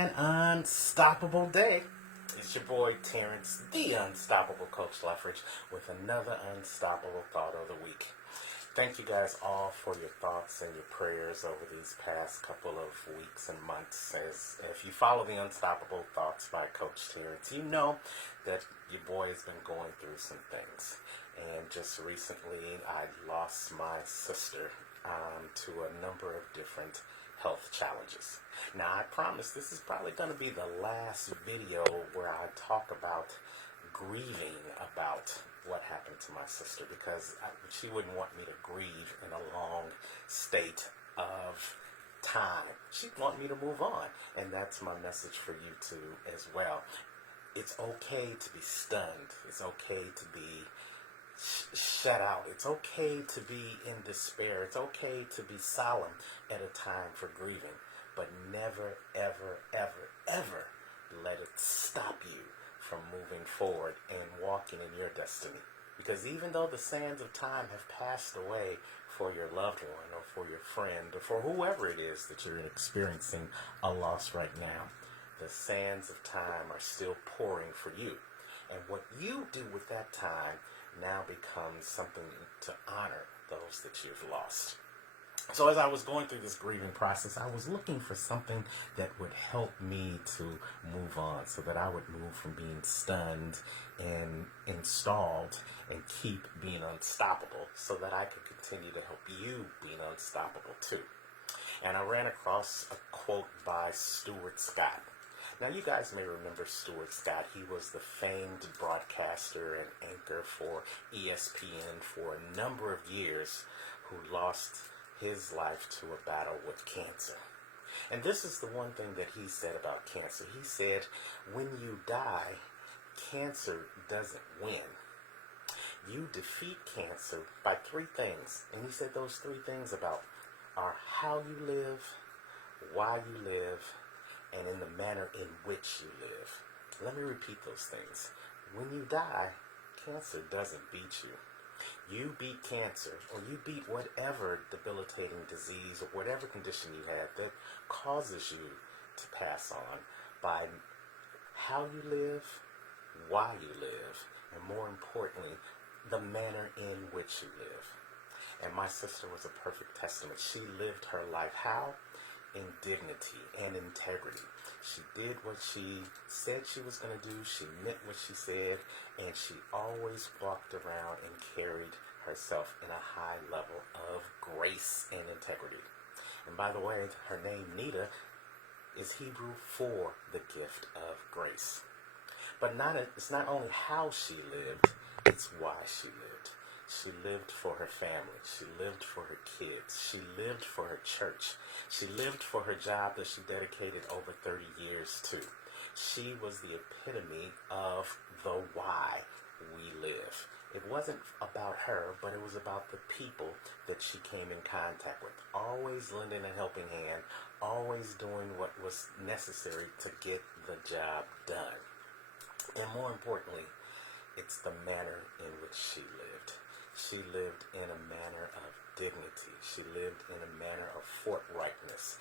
An unstoppable day. It's your boy Terrance, the Unstoppable Coach Leffridge, with another unstoppable thought of the week. Thank you guys all for your thoughts and your prayers over these past couple of weeks and months. As if you follow the Unstoppable Thoughts by Coach Terrance, you know that your boy has been going through some things. And just recently, I lost my sister to a number of different health challenges. Now, I promise this is probably going to be the last video where I talk about grieving about what happened to my sister, because she wouldn't want me to grieve in a long state of time. She'd want me to move on, and that's my message for you too as well. It's okay to be stunned. It's okay to be shut out. It's okay to be in despair. It's okay to be solemn at a time for grieving, but never, ever, ever, ever let it stop you from moving forward and walking in your destiny. Because even though the sands of time have passed away for your loved one or for your friend or for whoever it is that you're experiencing a loss right now, the sands of time are still pouring for you. And what you do with that time now becomes something to honor those that you've lost. So as I was going through this grieving process, I was looking for something that would help me to move on, so that I would move from being stunned and installed and keep being unstoppable, so that I could continue to help you being unstoppable too. And I ran across a quote by Stuart Scott. Now, you guys may remember Stuart Scott. He was the famed broadcaster and anchor for ESPN for a number of years, who lost his life to a battle with cancer. And this is the one thing that he said about cancer. He said, when you die, cancer doesn't win. You defeat cancer by three things. And he said those three things are how you live, why you live, and in the manner in which you live. Let me repeat those things. When you die, cancer doesn't beat you. You beat cancer, or you beat whatever debilitating disease or whatever condition you have that causes you to pass on by how you live, why you live, and more importantly, the manner in which you live. And my sister was a perfect testament. She lived her life how? In dignity and integrity. She did what she said she was going to do. She meant what she said, and she always walked around and carried herself in a high level of grace and integrity. And by the way, her name Nita is Hebrew for the gift of grace. But it's not only how she lived, it's why she lived. She lived for her family. She lived for her kids. She lived for her church. She lived for her job that she dedicated over 30 years to. She was the epitome of the why we live. It wasn't about her, but it was about the people that she came in contact with. Always lending a helping hand, always doing what was necessary to get the job done. And more importantly, it's the manner in which she lived. She lived in a manner of dignity. She lived in a manner of forthrightness.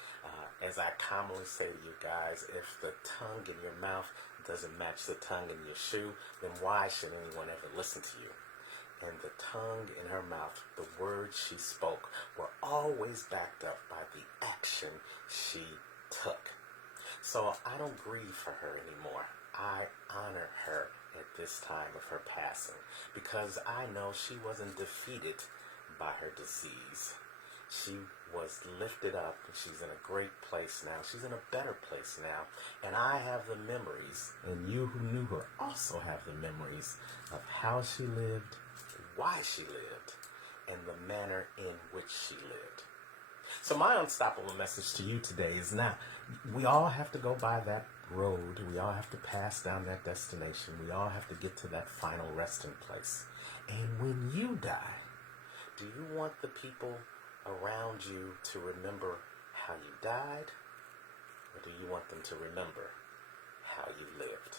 As I commonly say to you guys, if the tongue in your mouth doesn't match the tongue in your shoe, then why should anyone ever listen to you? And the tongue in her mouth, the words she spoke, were always backed up by the action she took. So I don't grieve for her anymore. I honor her at this time of her passing, because I know she wasn't defeated by her disease. She was lifted up, and she's in a great place now. She's in a better place now. And I have the memories, and you who knew her also have the memories of how she lived, why she lived, and the manner in which she lived. So my unstoppable message to you today is, now, we all have to go by that road. We all have to pass down that destination. We all have to get to that final resting place. And when you die, do you want the people around you to remember how you died, or do you want them to remember how you lived?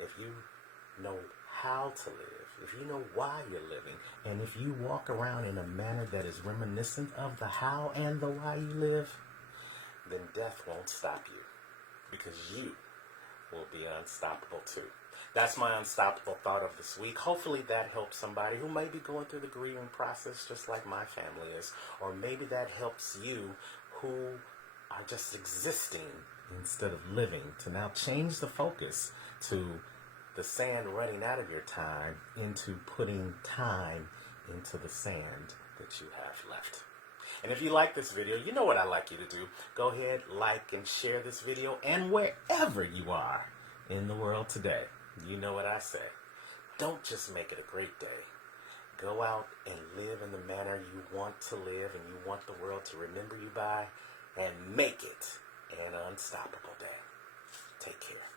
If you know how to live, if you know why you're living, and if you walk around in a manner that is reminiscent of the how and the why you live, then death won't stop you. because you will be unstoppable too. That's my unstoppable thought of this week. Hopefully that helps somebody who may be going through the grieving process just like my family is. Or maybe that helps you who are just existing instead of living to now change the focus to the sand running out of your time into putting time into the sand that you have left. And if you like this video, you know what I'd like you to do. Go ahead, like and share this video, and wherever you are in the world today, you know what I say. Don't just make it a great day. Go out and live in the manner you want to live and you want the world to remember you by, and make it an unstoppable day. Take care.